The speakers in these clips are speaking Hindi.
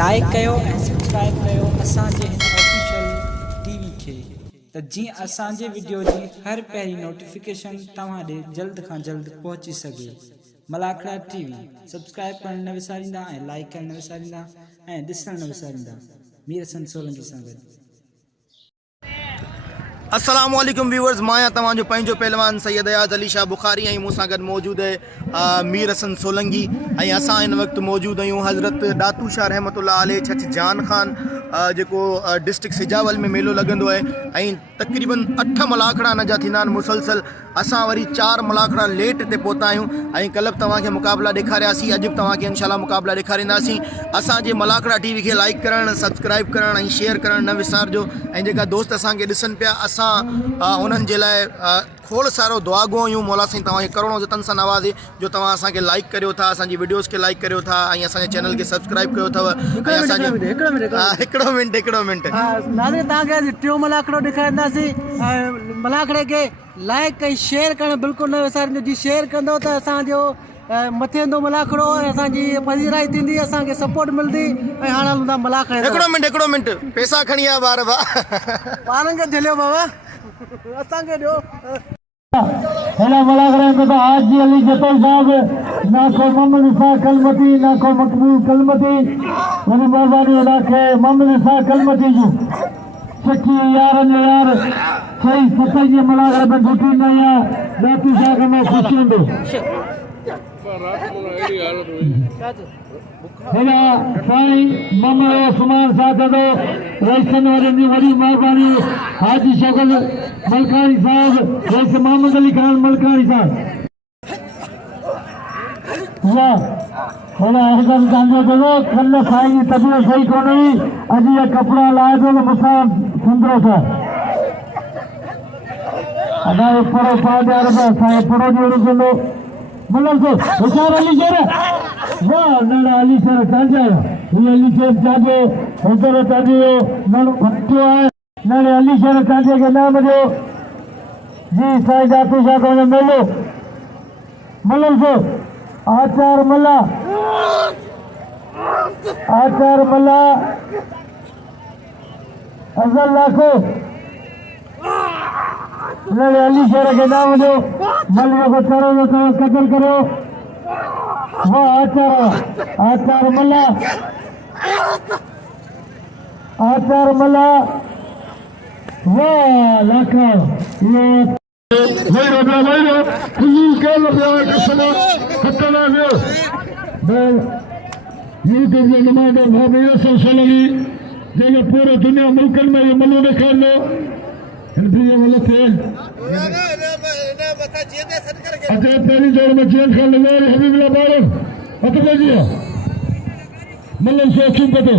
लाइक कयो ऐं सब्सक्राइब कयो असांजे हिन ऑफिशियल टीवी खे त जीअं असांजे वीडियो जी हर पहिरीं नोटिफिकेशन तव्हां ॾे जल्द खां जल्द पहुची सघे। मलाखड़ा टीवी सब्सक्राइब करण न विसारींदा ऐं लाइक करण न विसारींदा ऐं ॾिसण न विसारींदा। मीर हसन सोलंकी सां गॾु। अस्सलाम वालेकुम व्यूअर्स, मां तव्हांजो पंहिंजो पहलवान सैयद अयाज अली शाह बुखारी ऐं मूंसां गॾु मौजूदु आहे मीर हसन सोलंकी ऐं असां हिन वक़्तु मौजूदु आहियूं हज़रत दातू शाह रहमतुल्लाह अलैह छछ जान ख़ान जेको डिस्ट्रिक्ट सिजावल में मेलो लॻंदो आहे ऐं तक़रीबन 8 मलाखड़ा हिन जा थींदा आहिनि मुसलसल। असां वरी 4 मलाखड़ा लेट ते पहुता आहियूं ऐं कल्ह बि तव्हांखे मुक़ाबला ॾेखारियासीं, अॼु बि तव्हांखे इंशाल्लाह मुक़ाबला ॾेखारींदासीं। असांजे मलाखड़ा टीवी खे लाइक करणु, सब्सक्राइब करणु ऐं शेयर करणु न विसारिजो। ऐं जेका दोस्त असांखे ॾिसनि पिया, असां उन्हनि जे लाइ खोड़ सारो दुआ गो आहियूं। मौला साईं तव्हांखे करोड़ों ज़तन सां नवाज़े जो तव्हां असांखे लाइक करियो था, असांजी वीडियोज़ खे लाइक करियो था ऐं असांजे चैनल खे सब्सक्राइब कयो अथव। हिकिड़ो मिंट नाज़रीन, तव्हांखे टियों मलाखड़ो ॾेखारींदासीं। मलाखड़े खे लाइक ऐं शेयर करणु बिल्कुलु न विसारींदो। जी शेयर कंदो त असांजो मथे ईंदो मलाखड़ो ऐं असांजी पजीराई थींदी, असांखे सपोर्ट मिलंदी। ऐं हाणे हलूं था मलाखड़े। हिकिड़ो मिंट पैसा खणी आ ॿार ॿारनि खे झलियो बाबा, असांखे ॾियो। हेला मलाखड़े में तो हाजी अली जतल साहब, ना को मोहम्मद इसाक कलमती, ना को मकबूल कलमती, वरी मेहरबानी अदा के मोहम्मद इसाक कलमती जो सच्ची यारन यार सही सच्ची मलाखड़े में घुटी न या दातू शाह में खुशी दो हेला साईं मोहम्मद उस्मान साहब दो रईसन वाली वरी मेहरबानी हाजी शौकत मलकानी साहब, जैसे मोहम्मद अली खान मलकानी साहब। वाह हेला एकदम जानो दो कल साईं की तबीयत सही को नहीं, अजी ये कपड़ा लाए दो मुसा सुंदर था अदा परो पा दे अरबा साईं परो जोड़ चलो मतलब तो हुशार अली शेर वाह नड़ा अली शेर कांजा ये अली शेर जागे उधर तादियो नड़ पट्टो है नड़े अली शेर कांजे के नाम जो जी साईं दातू शाह को मेलो मतलब तो आचार मल्ला अजल लाखो नड़े अली शेर के नाम जो मल्लियों को चढ़ो तो कत्ल करो। वो आचार मल्ला वाह लाखा ये वही खुजूल कल बयान कसम खतना में मैं यूट्यूब में नुमाइंदो भाभी हसन सोलंकी जेके पूरे दुनिया मुल्कन में ये मनो दिखार लो ये गलत है। अच्छा पहली जोड़ में जेल खान लगा हबीबुल्लाह बारन पता दिया मल्लन से क्यों पता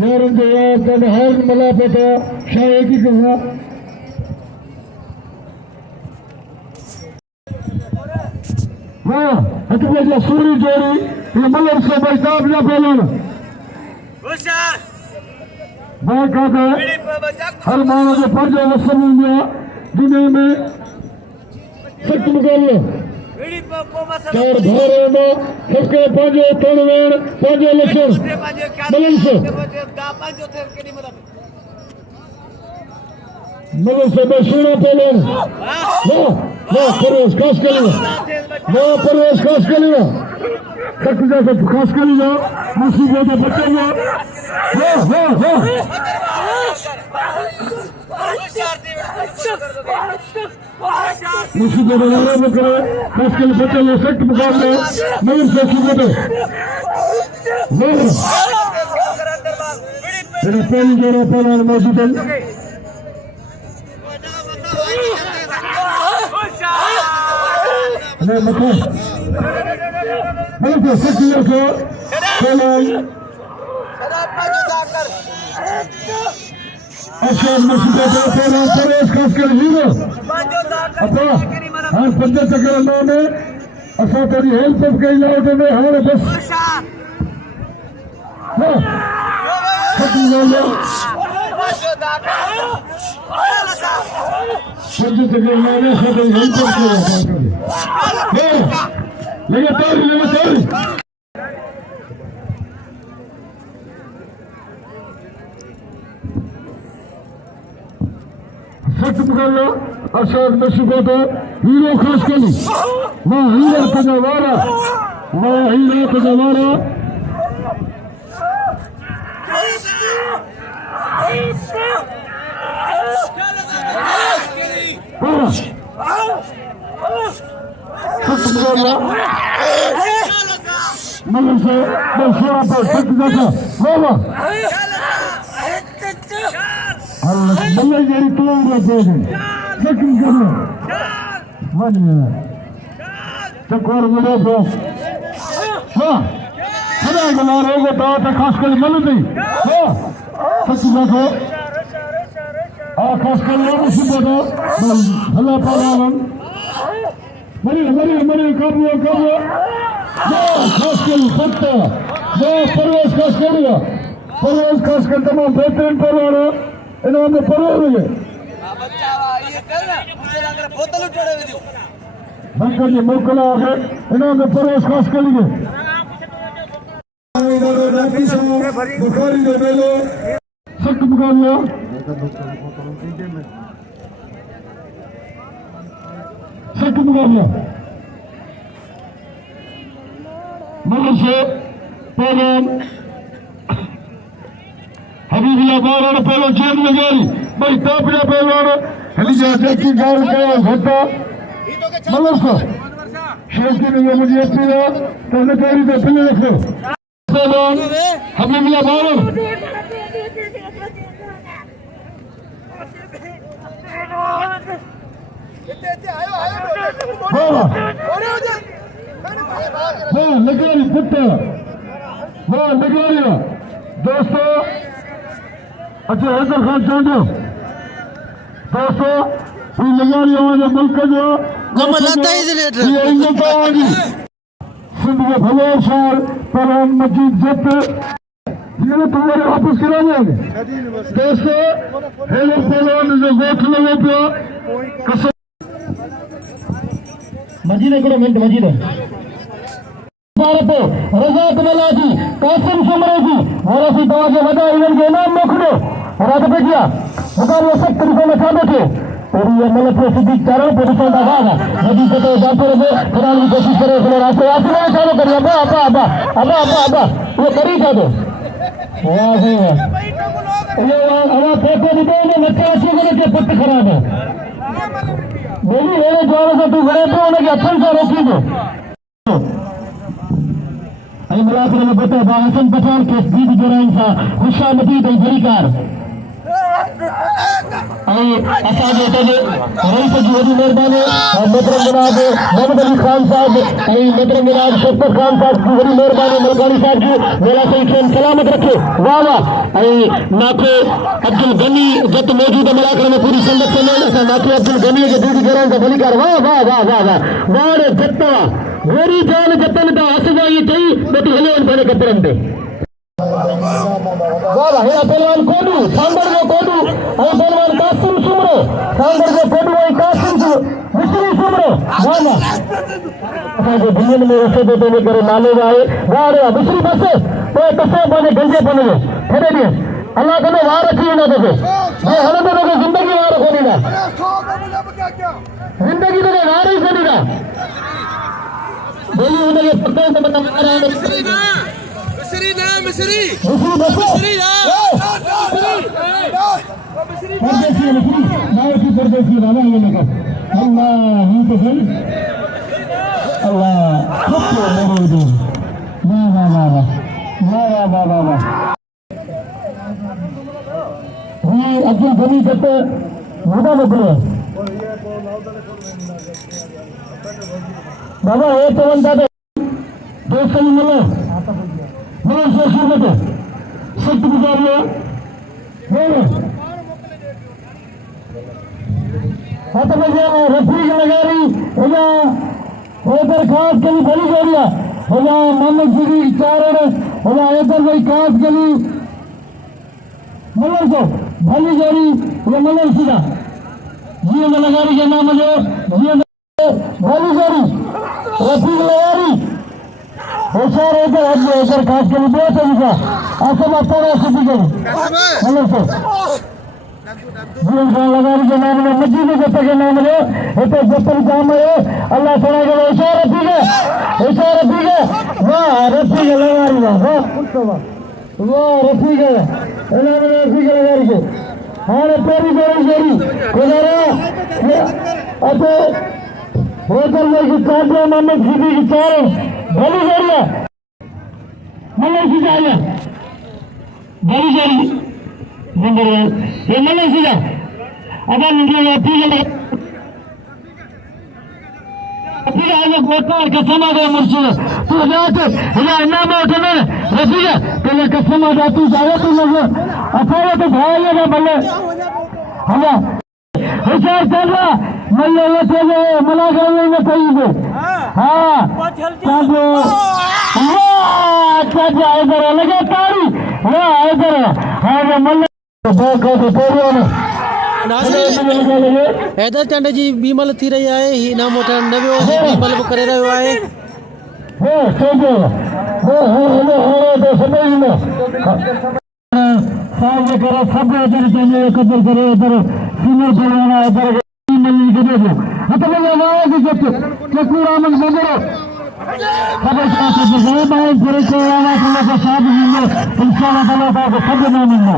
यार उनके यार का हर मला पता शायद की कहूँगा वाह अच्छा ये सूरी जोड़ी ये मल्लन से बैताब या पहलवान बात कहता है हर मानव के फर्ज वसन इंडिया दुनिया में सख्त मुकाबला 4 भारे में सबके 5 तोड़वेड़ 5 लक्षण मदन से बसूना पहले वाह परवेश खास करेगा सख्त जैसे खास करेगा मुसीबत में बचेगा। मुसीबत में करे खास कर बच्चे लोग सख्त मुकाबले मगर से मुसीबत मेरा पहली जोड़ा पहला मौजूद है मैं सच्ची को अच्छा मुसीबत परवेश खास कर हीरो अपना हर 50 चक्कर में असा तेरी हेल्प कई लाओ में हमारे बस लगातार सख्त मुकाबला अशोक नशीबों हीरो खास कली मां हीरो तजवारा मगर से बशरा पर सख्त जगह बाबा मगर जेरी तोड़ रहे हैं लेकिन करो वाले चकोर मुझे तो हाँ खड़ा गला रोगे तो खास कर मनु नहीं हाँ सच देखो खास कर लोग उसी बोलो भला पालन मरी कब खास कर सकता परवेश खास कर तमाम बेहतरीन परवार इन्होंने परवार है बंकर जी मोकला है इन्होंने परवेश खास कर लिए बुखारी दे मेलो सख्त मुकाबला मगर से पहलवान हबीबिया बार पहले जेल में गई भाई तापड़ा पहलवान हलीजा देखी गाँव गया घटा मगर से शेखी ने मुझे पीला तो नकारी तो पहले रखो पहलवान हबीबिया बार नगारी पुत्र नगारी दोस्तों अच्छा हैदर खान चांदो दोस्तों ये नगारी हमारे मुल्क जो सिंध के भले शहर परम मजीद जत ये तुम्हारे वापस करा जाएंगे दोस्तों हेलो पहलवान जो गोठ लगे पिया मजीद करो मिनट मजीद भारत रजात मलाजी कासिम सुमरेजी वारसी दवा के वदा इवन के नाम मोखड़ो रात पे किया मुकाबला सख्त तरीके में साधे थे और ये मतलब सिद्दीक चारों पोजीशन का भाग है नदी से तो जाते रहे फिलहाल की कोशिश करे फिर रास्ते आसमान चालू करिए अबा ये करी था दो वाह सही है ये हवा फोटो भी दे ने नक्का अच्छी के पत्ते खराब है बोली मेरे जवाब से तू गरे तो उन्हें अच्छा से रोकी दो आई मुलाकात में बता हसन पठान के बीच जोराइन सा खुशामदी दई बरीकार आई असाजे तने रईस जी वडी मेहरबानी और मोहतरम जनाब मोहम्मद अली खान साहब आई मोहतरम जनाब शफकत खान साहब की बड़ी मेहरबानी मलकानी साहब की मेला सही ट्रेन सलामत रखे वाह वाह आई नाके अब्दुल गनी जत मौजूद मुलाकात में पूरी संगत से ऐसा नाके अब्दुल गनी के बीच जोराइन का बलीकार वाह वाह जत्ता गोरी जान जतन का हसवा ये थी बेटी हले बने कपड़न पे वाह हे पहलवान कोडू सांबर जो कोडू हे पहलवान कासिम सुमरो सांबर जो कोडू हे कासिम मिश्री सुमरो वाह असांजे दिल्ली में ऐसे बेटे में करे नाले आए वाह रे मिश्री बस तो कसे बने गंजे बने ठहरे दिए अल्लाह कने वार अच्छी ना देखे मैं हने तो जिंदगी वार कोनी ना जिंदगी तो वार ही कोनी ना बोली उन्हें पता है तो बता रहा है मिस्री परदेसी परदेसी वाला ये लगा अल्लाह ही तो सही अल्लाह सबको मेरे दो वाह ये अब्दुल गनी कहते मोटा बकरे बाबा ये तो बनता है दोस्त नहीं मिले मेरे से शुरू करते सख्त गुजारिए हाथ में रफीक नगारी होगा इधर खास गली बड़ी जोड़िया होगा मोहम्मद जी चार होगा इधर भाई खास गली मलर को भली जोड़ी ये मलर सीधा जी नगारी के नाम जो जी भली जोड़ी रफीक नगारी होशियार होकर खास गली बहुत है ऐसा बात थोड़ा सा भी करो मलर से जीवन खान लगारी के नाम में मस्जिद जत्ते के नाम में इतने जत्ते जाम है अल्लाह सुना के इशारा ठीक है वाह रफी के लगारी वाह रफी के लगारी के हाँ पेरी गुजारा अच्छा होटल में की काटिया मोहम्मद सीधी की चार भली जोड़िया मल्ल सीधा भली जोड़ी नंबर ये मल्ल सीधा अगर मुझे ठीक है आगे गोटा कसम आ गया मुर्शिद तू जाते हिला नाम उठने रफीक तेरे कसम आ जा तू जाए तू लोग असावे तो भाई ना बल्ले हला होशियार चल रहा मल्ले वो चले मला गए ना कहीं पे हां चाबो वाह क्या जाए इधर लगे ताड़ी वाह इधर हां मल्ले देखो तो तोड़ो ना हैदर चंड जी बीमल थी रही है ही ना मोटा नवो बीमल करे रहियो आहे हो सोचो हो तो समझ लो साहब करे सब इधर चले कदर करे इधर सीनियर चलाना इधर मल्ली के दे मतलब ये वाह की चकूरा मन बंदरो खबर साथ में गए भाई पूरे चलाना के साथ में इंशाल्लाह ताला का सब नाम मिलना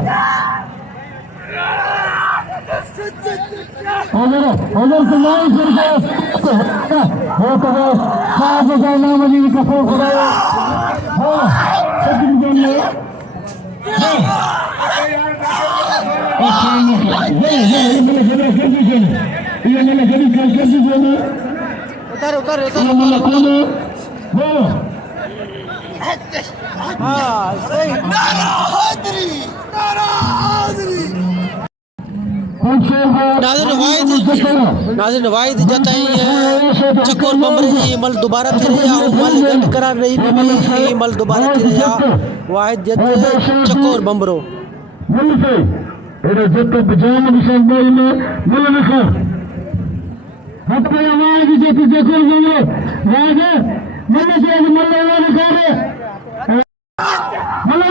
उधर से नहीं फिर हो तो साहब का नाम जी का फो खुदाया हां सचिन के लिए नाज़िर वाहिद जताई चकोर बम्बरे जी मल दोबारा थी रही है मल गट करार रही भी मल दोबारा थी रही है वाहिद जत चकोर बम्बरो मल से एरे जत बजाम निशान भाई ने मल लिखा हट पे आवाज जत चकोर बम्बरो राजा मल से मल लिखा रे मल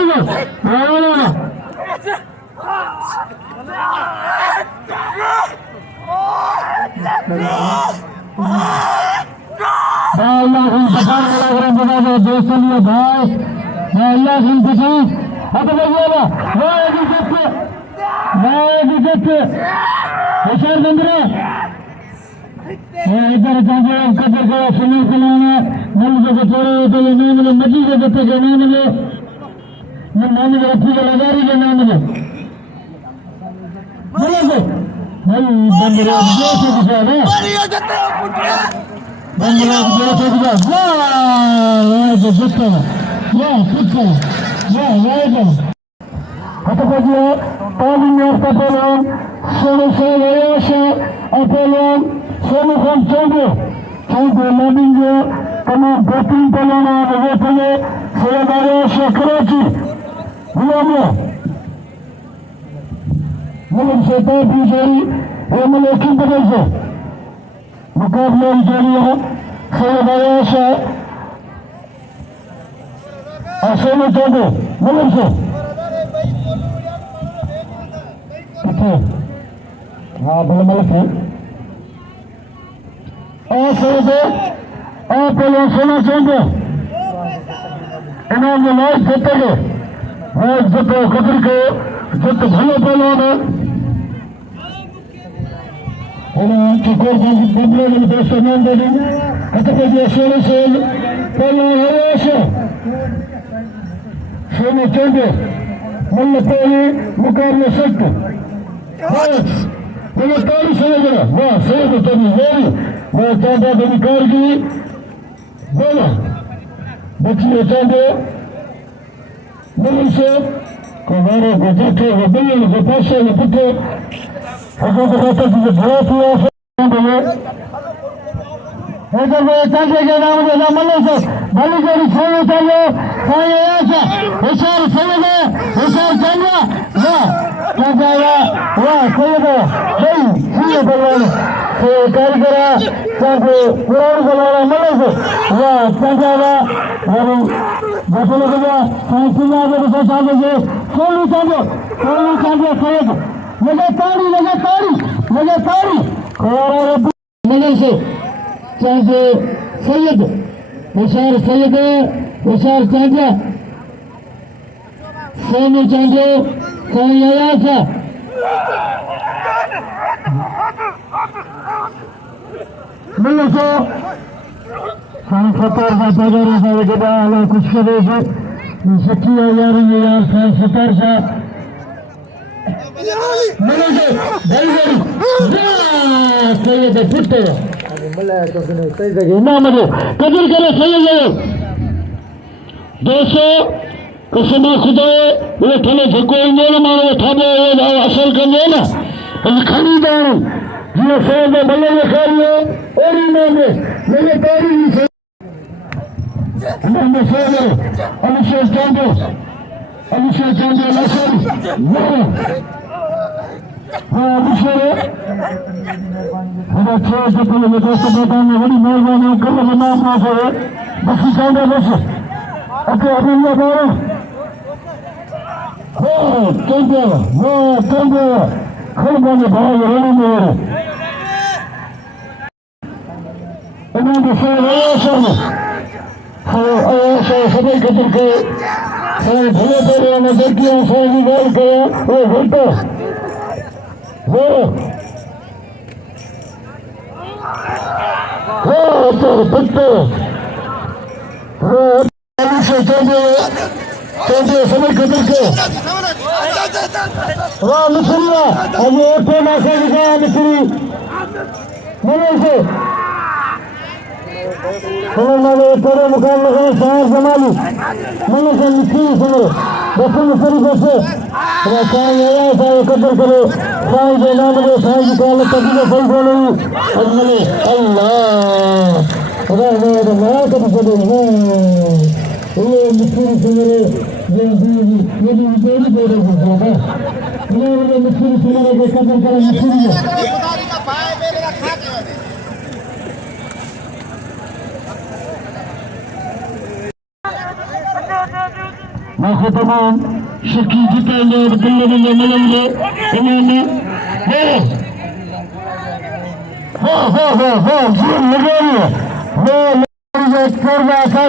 इधर जाके कदर का सुनील चलाना नल जो छोड़े तो ये नाम में मजी के जत्ते के नाम में नाम में रफी के लगारी के नाम में बोलो भाई बंदरा जो से दिखा ना बंदरा जो से दिखा वाह जो जत्ता वाह कुत्ता वाह हट बजिए ताली में पहलवान सोनू से वयोशा और पहलवान सोनू खान चौंके लड़ेंगे तमाम बेहतरीन पहलवान वो पहले सोलह कराची हुआ मुल्क से भी जारी वो मुल्क की बदल से मुकाबले जारी है सोलह और सोनू चौंके मुल्क से हाँ बोले मलिक है और पहले सोना चाहिए इन्होंने लाइफ देते हैं राज जतो कदर को जत भले पहलवान है उन्होंने कोर बदले में दोस्तों नाम दे दी कतके जो सोने से पहलवान है सोना चाहिए मल्ल पहले मुकाबले सकते वो ताली समझ रहा वाह सही तो जोरी वो चाहता मेरी कार की बोला बच्ची चाहते मिली से कुमारों को जैसे वो बिल्ली को पैसे को पुटे अगर तो कहते हैं कि बहुत हुआ ऐसा वो चाहते के नाम में ना मल्ले से भली जोरी सोने चाहिए खाए ऐसा हिसाब समझ हिसाब चाहिए वाह क्या जाएगा वाह सही है भाई सीधे बोलवाना तो कारीगरा चाहे पुराण बोलवाना मल्ले से वाह क्या जाएगा और जैसे लोग साइंस में आगे तो चाहते हैं सोनू चाहिए सही लगातारी और नजर से चांजे सैयद विशाल चांजा सोनू चांजो सोनी अयासा मिलो सो साईं सतार का पगार है के बाद कुछ करे से सच्ची यार साईं सतार साहब मिलो सो सैयद फुटे सही जगह ना मजे कबूल करे सैयद 200 कसमा खुदा ये थले झको मोल मारो थाबे असल कंदे ना खरीदार ये सैयद बल्ले खारियो ओरी मांगे मैंने तारी से नंबर 7 अभिषेक चांदो लसन हाँ अभिषेक हमारा 6 से पहले में दोस्तों बेटा ने बड़ी मेहरबानी कर लो नाम ना से बस चांदो बस ओके अभी ये बोलो हो चांदो खड़ बोले भाई रेडी में इन्होंने सभी कदर के भले तेरे नजर की आंसू बोल गया वो होता हो तो बच्चे से चलिए सभी कदर के वाह मिश्रा अब ओटे मासे दिखाया मिश्री मेरे से तेरे मुकाबले में शायर जमाली मैंने से लिखी सुनो रसूल शरीफ से साईं आया साईं कदर करो साईं के नाम में साईं की काल कभी न सही बोलो अजमले अल्लाह अल्लाह कभी बोलो ये लिखी सुनो ये भी तेरी बोलो है ये लिखी सुनो के कदर करो लिखी माखो तमाम शकी जितेंगे दिल्ली में मिलेंगे इन्होंने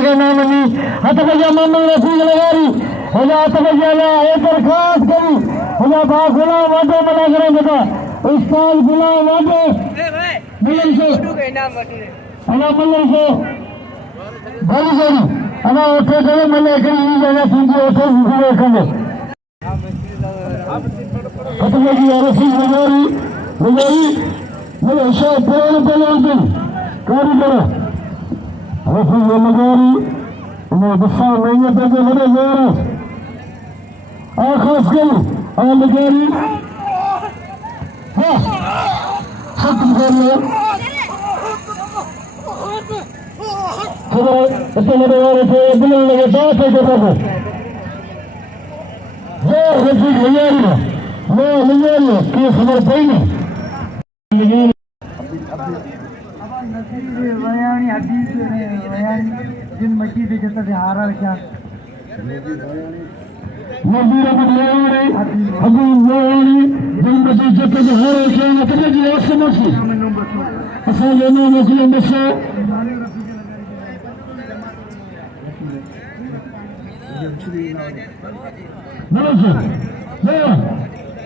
के नाम नहीं हतभैया मोहम्मद रफीक लगारी हजा हतभैया एक दरखास्त करी हजा बा गुलाम वादे बना करें बेटा उस्ताद गुलाम वादे मिलन से हजा मिलन से बड़ी बड़ी अना उठे करे मैंने एक ही जगह पूछी उठे दूसरे खंडे खत्म की रसीद लगारी मेरे शाह पुराने दिन कारी करो रसीद लगारी मैं गुस्सा नहीं है तो बड़े जोर खास करी आ लगारी हाँ खत्म कर लो इतने बड़े वाले थे बिल्कुल लगे 10 है देखो वो रसीद लगारी की खबर पड़ी नहीं जिन मस्जिद जैसा से हारा क्या नबी रब लगारी अबू लगारी जिन मस्जिद जैसा से हारा क्या मतलब जी असमसी असल लेना मुस्लिम बसे मलसे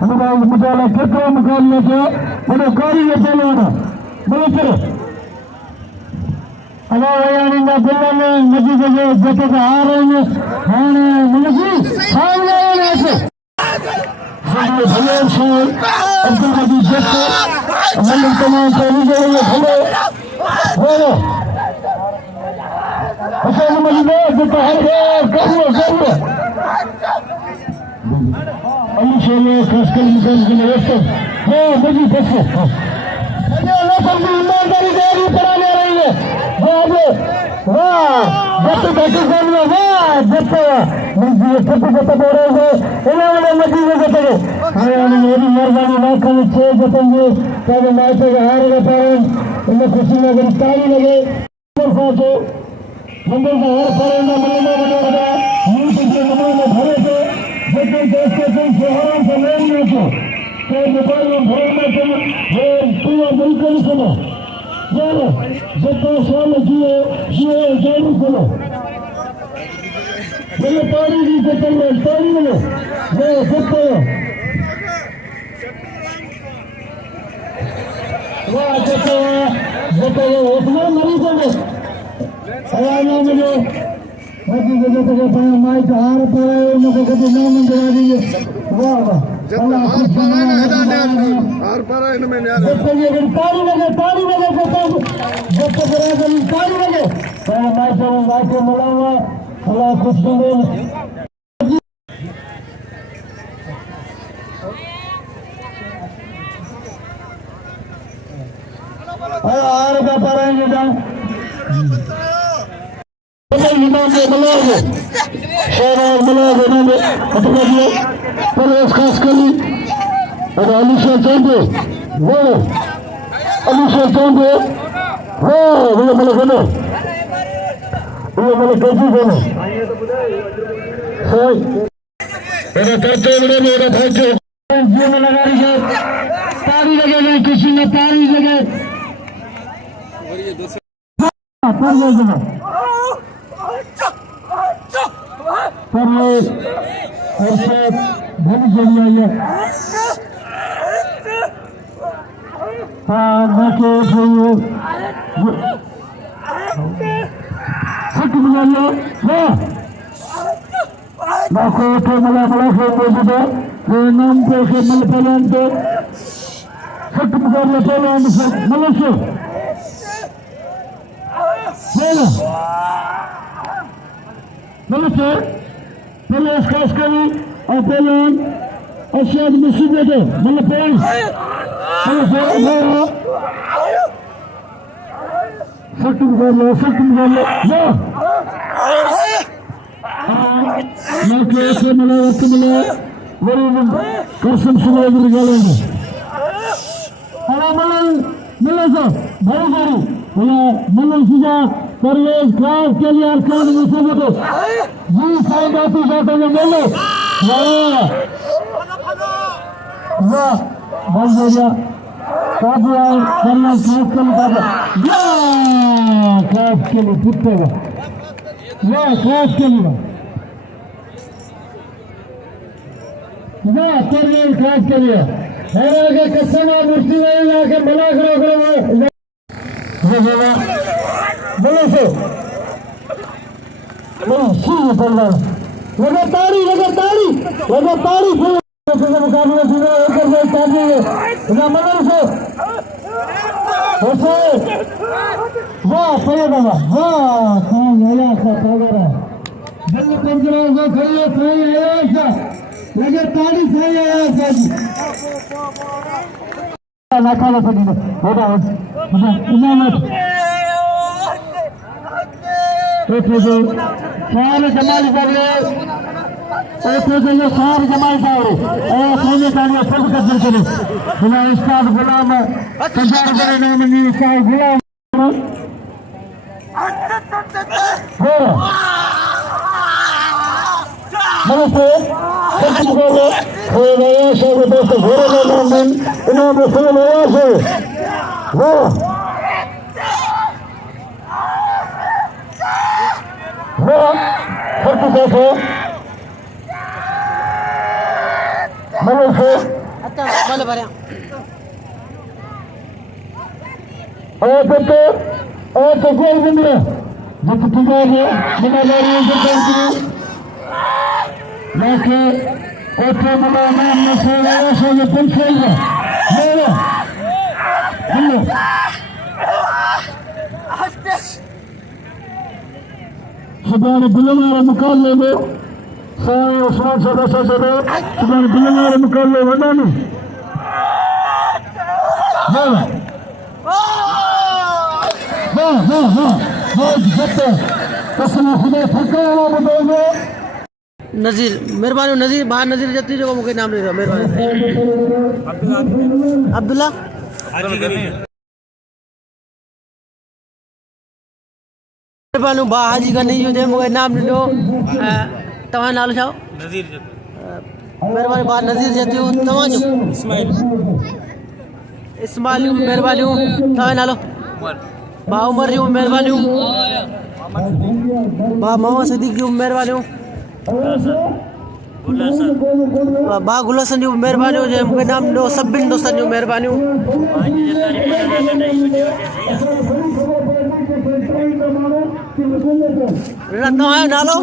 हमारा मुझे कितना मुकाबला था बड़े कारीगर चलाना बड़े चलो अगर यानी ना दिल्ली में मस्जिद के जगह का आ रहे हैं खाने मुझे खाने ऐसे हमारे भले से अब्दुल मजीद जैसे हमारे तमाम चली गए भले बोलो हुसैन मजीद जो हर करो इंशाल्लाह खासकर मुकाम के व्यवस्था हाँ मुझे बस ईमानदारी पढ़ाने रही है जब बैठे जब जब बोल रहे इन्होंने मजी में जते मेरी मेहरबानी ना करनी छे जतेंगे ताकि मैच हार गए पर इन्हें खुशी में गिरफ्तारी लगे साथो मंदिर का हर पर ना मिलने वाला यूं पिछले नंबर में भरे थे जब दोस्तों से आराम से लेंगे तो मोबाइल में भरना तो ये पूरा बिल्कुल सुनो चलो जब तो साल जिए जानी करो चलो तारी की चक्कर तारी में ये सबको वाह जब उसमें मरी चले आया मुझे बाकी जगह तक अपना माइक हार पर मुझे कभी नाम दिला दीजिए वाह वाह हार पर इनमें तारी लगे जब तक तारी लगे माइक मिला हुआ अल्लाह कुछ हार का पाएंगे तारी लगे किसी ने तारी लगे पहले खास करी और पहले अशाद मुसीबत है मतलब सख्तम कर लो मैं कैसे मिला वक्त मिला मेरी कसम सुना निकालेंगे मिले सो भाई भाई बोला मिलन सीधा परवेज खास के लिए अरकान मुसीबत जी साइडा तू जाते हैं मिले वाह बहुत बढ़िया काबू करना खास के लिए खास के लिए पुट्टे वाह खास के लिए वाह परवेज खास के लिए है कसम मूर्ति में जाके मना करो बोलो सो लगातारी मुकाबले वाह सही बाबा वाह लगे तारी सही आया सारे जमाल सारे जमाल उस्ताद गुलाम बिलनार मुकाबले में सारे उस्मान सदस्य बिलनार मुकाबले वना नहीं हाँ हाँ हाँ नज़ीर महिरबानी नज़ीर बाहर नज़ीर जती जो मूंखे नाम ॾिनो महिरबानी अब्दुल्ला महिरबानी बा हाजी गनी जो जे मूंखे नाम ॾिनो तव्हां नालो छा नज़ीर महिरबानी बा नज़ीर जती तव्हांजो इस्माइल महिरबानी तव्हां नालो बा उमर जूं महिरबानी बा मोहम्मद सदीक जूं महिरबानी बा गुलसन जूं महिरबानी जे मूंखे नाम ॾिनो सभिनी दोस्तनि जूं महिरबानियूं तव्हांजो नालो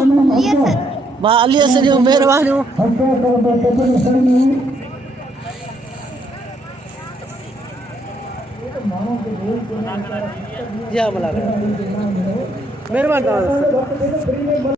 बा अली हसन जूं महिरबानियूं जी हा भला महिरबानी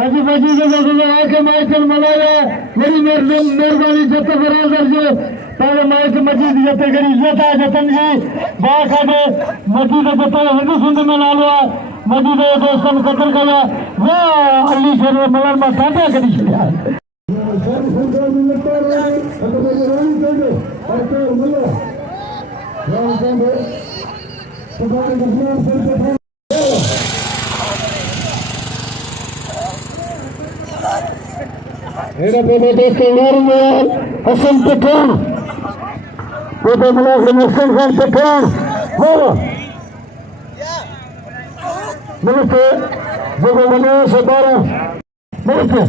आजूबाजू जगह माइकल मनाया मेरी मेहरबानी जत बराबर जो ताले माइक मजीद जते करी जता जतन जी बाखाने मजीद जते हिंदू सिंध में नालो आहे मजीद दोस्तन कतल कया वाह अली शहर मलन में टाटा करी छड़िया मेरा बेटा दोस्त हसन पठान बेटा मुलाक हसन खान पठान नमस्ते जगह मनो से 12 नमस्ते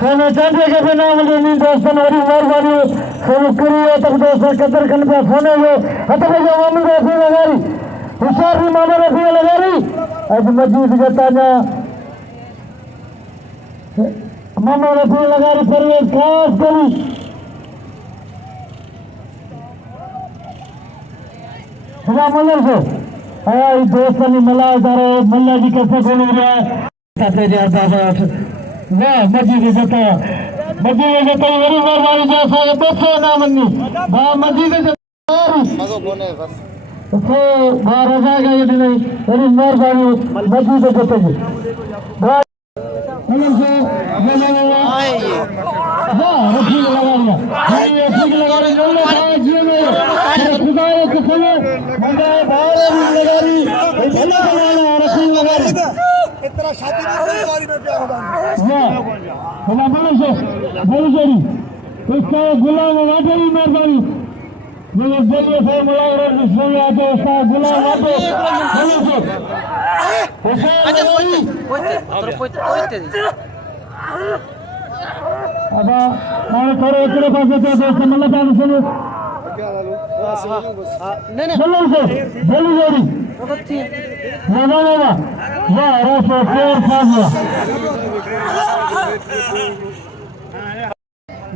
सोने चांदी के बिना मुझे नहीं दोस्तन और मेहरबानी सब करिए तक दोस्त कदर करने पे सोने जो हतबे जो मामू रफी लगारी हुशार भी मामू रफी लगारी आज मजीद जताना मामा रफी लगारी परवेज खास करी मल्लर से आया दोस्तनि मला दारो मल्ला जी कैसे कोन रहा ताते जा दादा वाह मजीद जता वरी मेहरबानी जा सा बसो ना मन्नी बा मजीद मजो कोने बस तो बा रजा गए नहीं वरी मेहरबानी मजीद जता जी मल्लर से वाह रफी लगाया ये ठीक लगा रहे जी में खुदा के समय मंगा बाहर भी लगारी भला भला रफी लगारी इतना शादी में सवारी में क्या होगा वाह भला भला से बोल जोरी इसका गुलाम वाटेरी मेहरबानी मेरे बोलिए से मुलावर सुन आते उसका गुलाम वाटे अच्छा कोई अब मैं थोड़े एकड़े पासे तो दोस्त मतलब आप सुनो नहीं बोलो से बोली जोड़ी ना वाह रोशो शेर साहब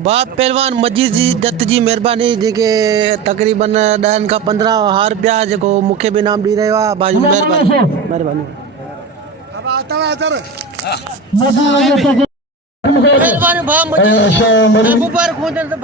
बाप पहलवान मजीद जी दत्त जी महिरबानी जेके तकरीबन 10 खां 15 हार पिया जेको मूंखे बि इनाम ॾेई रहियो आहे बाजू महिरबानी मेहरबानी भाउ मुबारक हुजनि त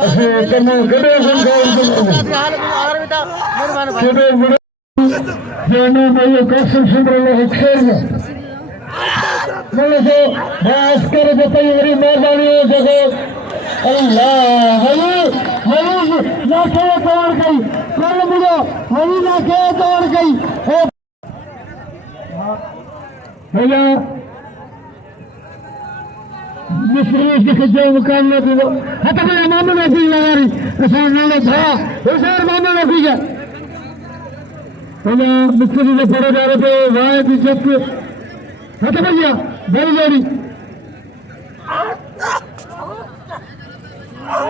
जो मुकाबले थी वो हतबे मामू रफी लगारी असां नालो भा हुसैन मामू रफी जा मिस्त्री जे पड़े जा रहे वाह भी जत हतबे बड़ी जोड़ी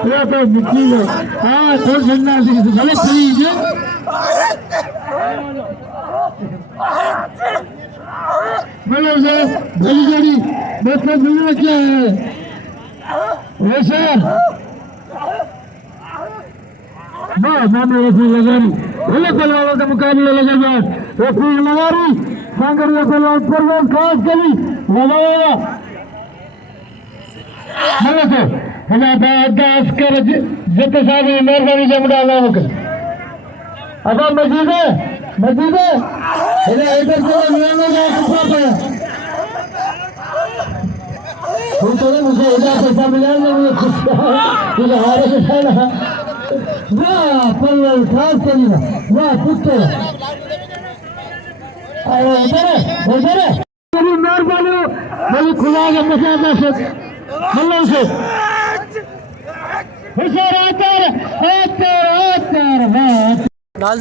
ये तो मिट्टी है हाँ थोड़ा ठंडा सी गलत खरीद है मतलब से बड़ी जोड़ी बच्चा मिलना क्या है वैसे मैंने रफीक लगा रही भले पहलवानों का मुकाबला लगा जाए रफीक लगा रही सांगरिया पहलवान परवेज खास करी लगाएगा मतलब से दास कर जितने साहब मेहरबानी जम डाला होकर अब मजीद है इधर से मिलने का कुछ है तो मुझे इधर पैसा मिला मुझे खुश मुझे हारे से खाना वाह पल्लव खास करी ना वाह पुत्र इधर मेरी मेहरबानी मेरी खुदा के मसाला से मल्लम से हुसैन आतर वाह